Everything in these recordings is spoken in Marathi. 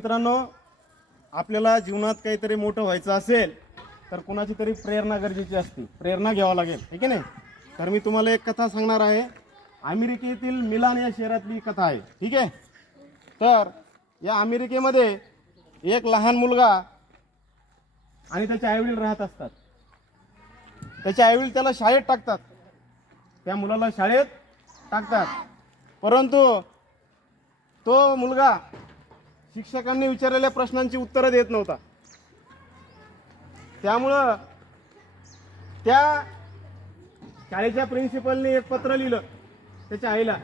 मित्रांनो, आपल्याला जीवनात काहीतरी मोठं व्हायचं असेल तर कोणाची तरी प्रेरणा गरजेची असते. प्रेरणा घ्यावा लागेल, ठीक आहे ना. तर मी तुम्हाला एक कथा सांगणार आहे. अमेरिकेतील मिलान या शहरातली कथा आहे, ठीक आहे. तर या अमेरिकेमध्ये एक लहान मुलगा आणि त्याचे आईवडील राहत असतात. त्याचे आईवडील त्याला शाळेत टाकतात, त्या मुलाला शाळेत टाकतात. परंतु तो मुलगा शिक्षकांनी विचारलेल्या प्रश्नांची उत्तरं देत नव्हता. त्यामुळं त्या शाळेच्या प्रिन्सिपलने एक पत्र लिहिलं त्याच्या आईला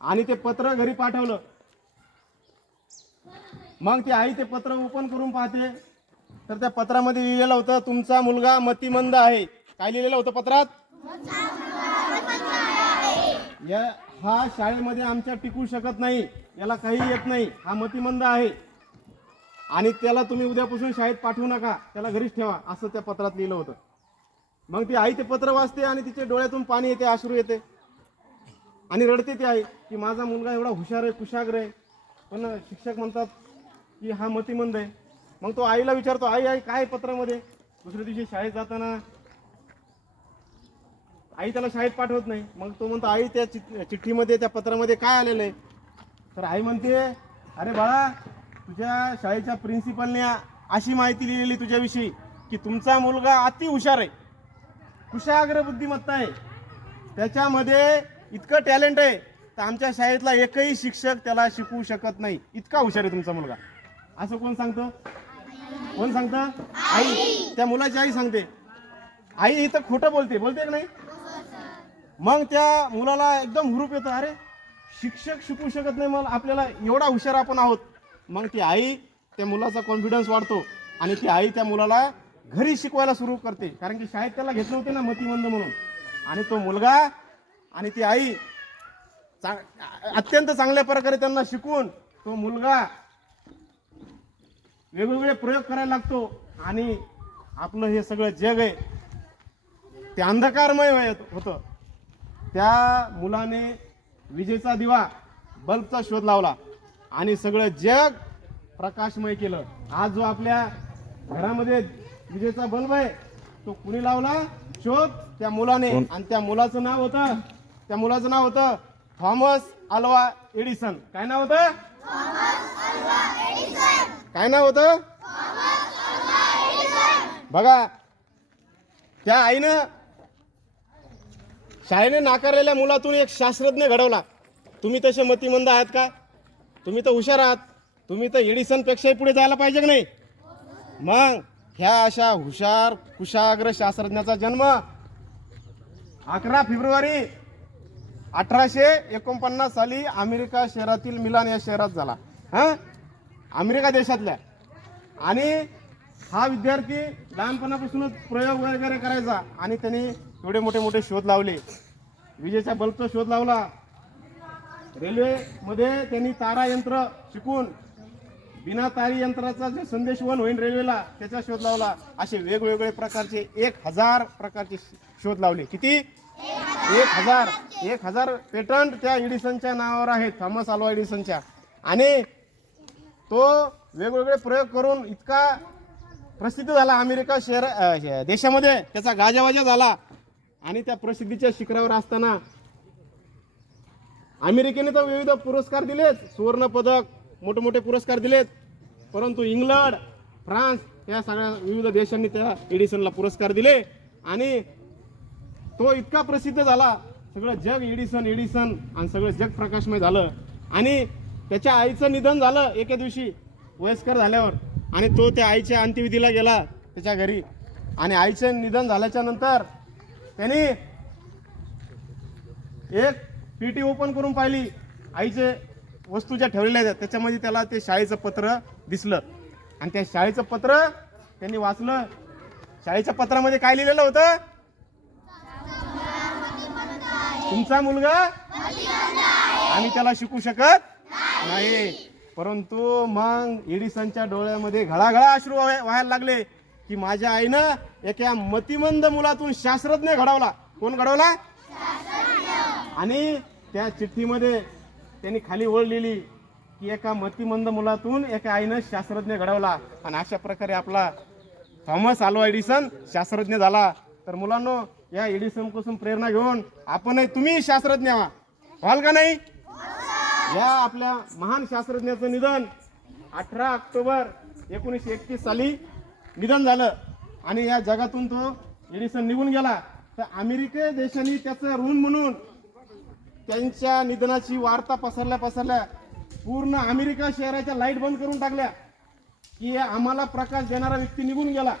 आणि ते पत्र घरी पाठवलं. मग ती आई ते पत्र ओपन करून पाहते तर त्या पत्रामध्ये लिहिलेलं होतं, तुमचा मुलगा मतिमंद आहे. काय लिहिलेलं होतं पत्रात? हा शाळेमध्ये आमच्या टिकू शकत नाही, याला काही येत नाही, हा मतिमंद आहे आणि त्याला तुम्ही उद्यापासून शाळेत पाठवू नका, त्याला घरीच ठेवा, असं त्या पत्रात लिहिलं होतं. मग ती आई ते पत्र वाचते आणि तिच्या डोळ्यातून पाणी येते, अश्रू येते आणि रडते ती आई की माझा मुलगा एवढा हुशार आहे, कुशाग्र आहे, पण शिक्षक म्हणतात की हा मतिमंद आहे. मग तो आईला विचारतो, आई आई काय पत्रामध्ये? दुसऱ्या दिवशी शाळेत जाताना आई त्याला शाळेत पाठवत नाही. मग तो म्हणतो, आई त्या चिठ्ठीमध्ये त्या पत्रामध्ये काय आलेलं आहे? तर आई म्हणते, अरे बाळा, तुझ्या शाळेच्या प्रिन्सिपलने अशी माहिती लिहिलेली तुझ्याविषयी की तुमचा मुलगा अति हुशार आहे, कुशाग्र बुद्धिमत्ता आहे, त्याच्यामध्ये इतकं टॅलेंट आहे तर आमच्या शाळेतला एकही शिक्षक त्याला शिकवू शकत नाही, इतका हुशार आहे तुमचा मुलगा. असं कोण सांगतं? कोण सांगतं? आई. त्या मुलाची आई सांगते. आई इथं खोटं बोलते की नाही? मग त्या मुलाला एकदम हुरूप येतं, अरे शिक्षक शिकवू शकत नाही, मग आपल्याला एवढा हुशार आपण आहोत. मग ती आई, त्या मुलाचा कॉन्फिडन्स वाढतो आणि ती आई त्या मुलाला घरी शिकवायला सुरू करते, कारण की शाळेत त्याला घेतलं होते ना मतिमंद म्हणून. आणि तो मुलगा आणि ती आई अत्यंत चांगल्या प्रकारे त्यांना शिकवून तो मुलगा वेगवेगळे प्रयोग करायला लागतो आणि आपलं हे सगळं जग आहे ते अंधकारमय होतं. त्या मुलाने विजेचा दिवा, बल्बचा शोध लावला आणि सगळं जग प्रकाशमय केलं. आज जो आपल्या घरामध्ये विजेचा बल्ब आहे तो कुणी लावला? शोध त्या मुलाने. आणि त्या मुलाचं नाव होतं थॉमस अल्वा एडिसन. काय नाव होतं? काय नाव होतं? बघा, त्या आईनं शाळेने नाकारलेल्या मुलातून एक शास्त्रज्ञ घडवला. तुम्ही तसे मतिमंद आहात का? तुम्ही तर हुशार आहात, तुम्ही तर एडिसन पेक्षाही पुढे जायला पाहिजे की नाही? मग ह्या अशा हुशार कुशाग्र शास्त्रज्ञाचा जन्म 11 फेब्रुवारी 1849 साली अमेरिका शहरातील मिलान या शहरात झाला. अमेरिका देशातल्या. आणि हा विद्यार्थी लहानपणापासूनच प्रयोग वगैरे करायचा आणि त्याने एवढे मोठे शोध लावले. विजेच्या बल्बचा शोध लावला, रेल्वेमध्ये त्यांनी तारा यंत्र शिकून बिना तारी यंत्राचा जे संदेशवहन होईल रेल्वेला त्याचा शोध लावला. असे वेगवेगळे प्रकारचे 1000 प्रकारचे शोध लावले. किती? 1000 पेटंट त्या एडिसनच्या नावावर आहेत, थॉमस अल्वा एडिसनच्या. आणि तो वेगवेगळे प्रयोग करून इतका प्रसिद्ध झाला अमेरिका देशामध्ये, त्याचा गाजावाजा झाला. आणि त्या प्रसिद्धीच्या शिखरावर असताना अमेरिकेने तर विविध पुरस्कार दिलेत, सुवर्ण पदक, मोठे पुरस्कार दिलेत. परंतु इंग्लंड, फ्रान्स या सगळ्या विविध देशांनी त्या एडिसनला पुरस्कार दिले आणि तो इतका प्रसिद्ध झाला, सगळं जग एडिसन आणि सगळं जग प्रकाशमय झालं. आणि त्याच्या आईचं निधन झालं एके दिवशी वयस्कर झाल्यावर. आणि तो त्या आईच्या अंत्यविधीला गेला त्याच्या घरी. आणि आईचं निधन झाल्याच्या नंतर त्यांनी एक पेटी ओपन करून पाहिली, आईचे वस्तू ज्या ठेवलेल्या आहेत त्याच्यामध्ये त्याला ते शाळेचं पत्र दिसलं. आणि त्या शाळेचं पत्र त्यांनी वाचलं. शाळेच्या पत्रामध्ये काय लिहिलेलं होतं? तुमचा मुलगा आम्ही त्याला शिकू शकत नाही. परंतु मग एडिसनच्या डोळ्यामध्ये घळाघळा अश्रू व्हायला लागले की माझ्या आईनं एका मतिमंद मुलातून शास्त्रज्ञ घडवला. कोण घडवला? आणि त्या चिठ्ठीमध्ये त्यांनी खाली ओळ लिहिली की एका मतिमंद मुलातून एका आईनं शास्त्रज्ञ घडवला आणि अशा प्रकारे आपला थॉमस अल्वा एडिसन शास्त्रज्ञ झाला. तर मुलांनो, या एडिसन पासून प्रेरणा घेऊन आपणही तुम्ही शास्त्रज्ञ व्हाल का नाही? या आपल्या महान शास्त्रज्ञाचं निधन 18 ऑक्टोबर 1931 साली निधन झालं आणि या जगातून तो एडिसन निघून गेला. तर अमेरिके देशाने त्याचं ऋण म्हणून त्यांच्या निधनाची वार्ता पसरल्या पूर्ण अमेरिका शहराच्या लाईट बंद करून टाकल्या की आम्हाला प्रकाश देणारा व्यक्ती निघून गेला.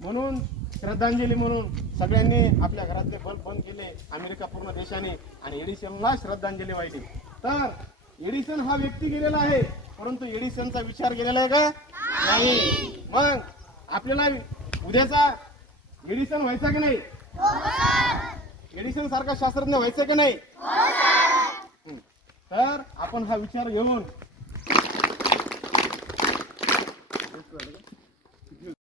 म्हणून श्रद्धांजली म्हणून सगळ्यांनी आपल्या घरातले बल्ब बंद केले अमेरिका पूर्ण देशाने आणि एडिसनला श्रद्धांजली वाहिली. तर एडिसन हा व्यक्ती गेलेला आहे, परंतु एडिसनचा विचार गेलेला आहे का? नाही. मग आपल्याला उद्याचा एडिसन व्हायचा की नाही? एडिसन सारखा शास्त्रज्ञ व्हायचं की नाही? तर आपण हा विचार घेऊन